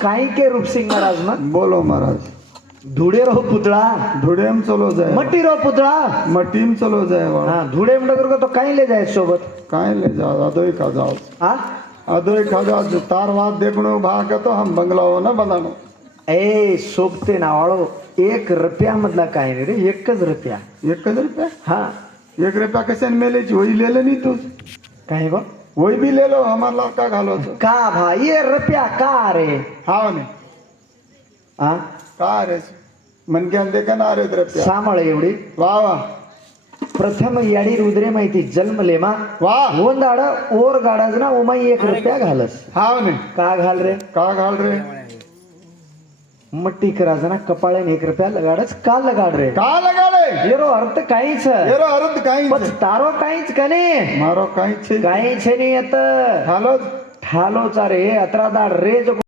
काई के रूप सिंह महाराज मत बोलो महाराज। धुड़े रहो पुतला धुड़ेम चलो जाए, मट्टी रहो पुतला मटीम चलो जाए वाला। हाँ धुड़े में डगर को तो कहीं ले जाए सोबत काहे ले जाओ, अदोई खा जाओ, हाँ अदोई खा जाओ। तार वाद देखनो भाग तो हम बंगला हो ना बनानो। ए सोबते ना वालो 1 रुपया मतलब काही नाही रे 1च रुपया 1 रुपया, हाँ 1 रुपया कशाने मेले वही ले ले नहीं तू, काही गो वही भी ले लो, हमारा लड़का घालो तो। का भाई ये रुपया का रे हाँ ने हाँ का रे मन के देखा ना रे रुपया। सांभाळ एवढी वाह वाह प्रथम याडी रुद्रे माहिती जन्मलेमा वाह, ओंदाड ओर गाडाज ना ओमाई 1 रुपया घालस हाँ ने का घाल रे का घाल रे, मट्टी कराजना कपाळे 1 रुपया लगाडच का लगाड रे का लगा रे एरो अर्थ काहीच एरो अर्थ काई पण तारो काहीच कने मारो काई छे काहीच नाही येत हालो ठालो चा रे अत्रादाड रे जो